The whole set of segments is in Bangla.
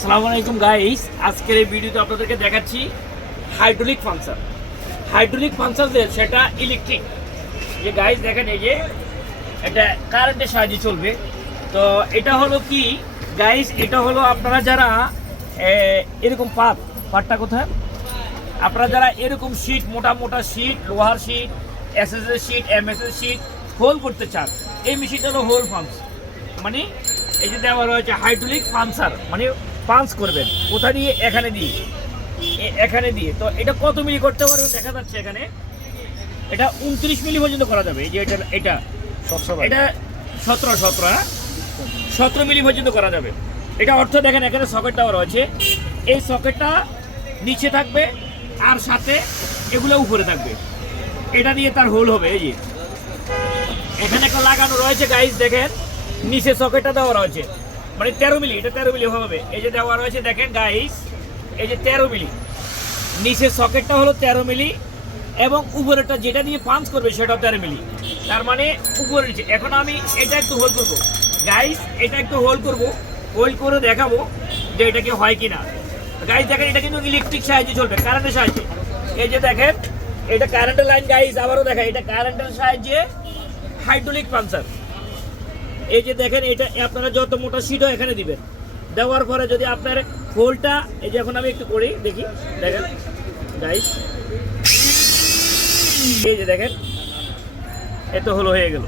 আসসালামু আলাইকুম গাইস আজকের এই ভিডিওতে আপনাদেরকে দেখাচ্ছি হাইড্রোলিক ফাংশন হাইড্রোলিক ফাংশন যে, সেটা ইলেকট্রিক যে গাইস দেখেন এই যে, এটা কারেন্টের সাহায্যে চলবে। তো এটা হলো কি গাইস এটা হলো আপনারা যারা এরকম পাত পাতটা কোথায়? আপনারা যারা এরকম শীট মোটা মোটা শীট লোহার শীট এস এস এর শীট এম এস এর শীট হোল করতে চান, এই মেশিনটা হলো হোল পাম্পস মানে এই যে দেওয়া রয়েছে হাইড্রোলিক পাঞ্চার মানে পাঞ্চ করবেন। কোথা দিয়ে? এখানে দিয়ে। এখানে দিয়ে। তো এটা কত মিলি করতে পারবেন? দেখা যাচ্ছে এখানে। এটা উনত্রিশ মিলি পর্যন্ত করা যাবে। এই যে এটা এটা। এটা সতেরো সতেরো হ্যাঁ? সতেরো মিলি পর্যন্ত করা যাবে। এটা অর্থ দেখেন এখানে সকেট দেওয়া রয়েছে। এই সকেটটা নিচে থাকবে আর সাথে এগুলো উপরে থাকবে। এটা দিয়ে তার হোল হবে এই যে। এখানে একটা লাগানো রয়েছে গাইস দেখেন। নিচে সকেটটা দেওয়া রয়েছে। মানে তেরো মিলি, এটা তেরো মিলি হবে। এই যে দেওয়া রয়েছে, দেখেন গাইস এই যে তেরো মিলি। নিচে সকেটটা হলো তেরো মিলি এবং উপরেরটা যেটা দিয়ে পাঞ্চ করবে সেটাও তেরো মিলি। তার মানে উপরে নিচে। এখন আমি এটা একটু হোল্ড করব। গাইস এটা একটু হোল্ড করব। হোল্ড করে দেখাবো যে এটা কি হয় কিনা। গাইস দেখেন, এটা কিন্তু ইলেকট্রিক সাহায্যে চলবে কারেন্টের সাহায্যে। এই যে দেখেন, এটা কারেন্টের লাইন গাইস আবারও দেখেন এটা কারেন্টের সাহায্যে হাইড্রোলিক পাঞ্চার এই যে দেখেন এটা আপনারা যত মোটা সিটও এখানে দিবেন। দেওয়ার পরে যদি আপনার হোলটা এই যে এখন আমি একটু করি দেখি দেখেন গাইস এই যে দেখেন এত হলো হয়ে গেল।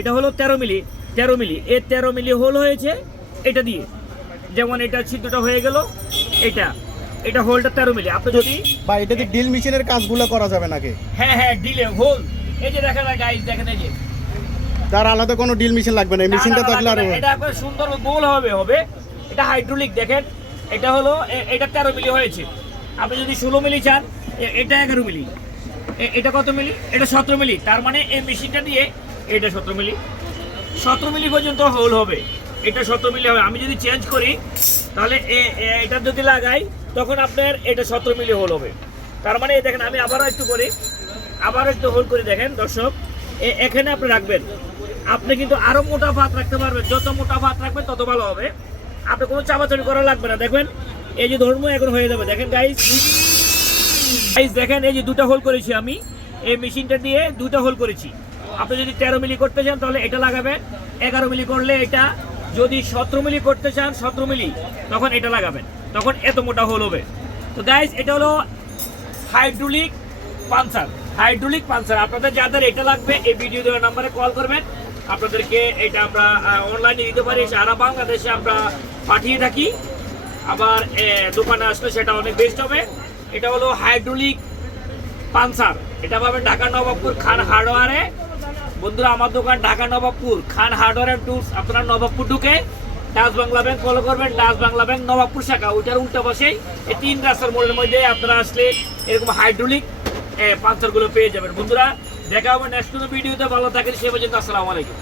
এটা হলো তেরো মিলি তেরো মিলি। এ তেরো মিলি হোল হয়েছে এটা দিয়ে। যেমন এটা ছিদ্রটা হয়ে গেল এটা। এটা হোলটা তেরো মিলি। আপনি যদি বা এটাতে ডিল মেশিনের কাজগুলো করা যাবে নাকি? হ্যাঁ হ্যাঁ ডিলে হোল এই যে দেখেন গাইস দেখেন এই যে। তার আলাদা কোনো ডিল মেশিন লাগবে না এই মেশিনটা থাকলে আরও এটা একবার সুন্দর গোল হবে হবে। এটা হাইড্রোলিক দেখেন। এটা হলো এটা তেরো মিলি হয়েছে। আপনি যদি ষোলো মিলি চান এটা এগারো মিলি। এটা কত মিলি? এটা সতেরো মিলি। তার মানে এই মেশিনটা দিয়ে এটা সতেরো মিলি। সতেরো মিলি পর্যন্ত হোল হবে। এটা সতেরো মিলি হবে। আমি যদি চেঞ্জ করি তাহলে এটা যদি লাগাই তখন আপনার এটা সতেরো মিলি হোল হবে। তার মানে এই দেখেন আমি আবারও একটু করি। আবার একটু হোল করে দেখেন দর্শক। এখানে আপনি রাখবেন। আপনি কিন্তু আরও মোটা ভাত রাখতে পারবেন। যত মোটা ভাত রাখবেন, তত ভালো হবে। আপনি কোনো চাপাচাপি করা লাগবে না। দেখবেন, এই যে ধর্ম এখন হয়ে যাবে। দেখেন গাইস গাইস দেখেন, এই যে দুটো হোল করেছি আমি। এই মেশিনটা দিয়ে দুটো হোল করেছি। আপনি যদি তেরো মিলি করতে চান, তাহলে এটা লাগাবেন। এগারো মিলি করলে এটা। যদি সতেরো মিলি করতে চান, সতেরো মিলি, তখন এটা লাগাবেন। তখন এত মোটা হোল হবে। তো গাইস এটা হলো হাইড্রোলিক পাঞ্চার হাইড্রোলিক পাঞ্চার আপনাদের যাদের এটা লাগবে, এই ভিডিও দেওয়ার নাম্বারে কল করবেন। আপনাদেরকে এটা আমরা অনলাইনে দিতে পারি। সারা বাংলাদেশে আমরা পাঠিয়ে থাকি। আবার দোকানে আসলে সেটা অনেক বেস্ট হবে। এটা হলো হাইড্রোলিক পানসার এটা পাবেন ঢাকা নবাবপুর খান হার্ডওয়ারে। বন্ধুরা, আমার দোকান Dhaka Nawabpur Khan hardware and tools আপনারা নবাবপুর ঢুকে ডাচ বাংলা ব্যাংক ফলো করবেন। ডাচ বাংলা ব্যাংক নবাবপুর শাখা। ওইটার উল্টা পাশেই এই তিন রাস্তার মোড়ের মধ্যে আপনারা আসলে এরকম হাইড্রোলিক পাঞ্চারগুলো পেয়ে যাবেন। বন্ধুরা, দেখা হবে নেক্সট কোনো ভিডিওতে। ভালো থাকেন, সে পর্যন্ত আসসালামু আলাইকুম।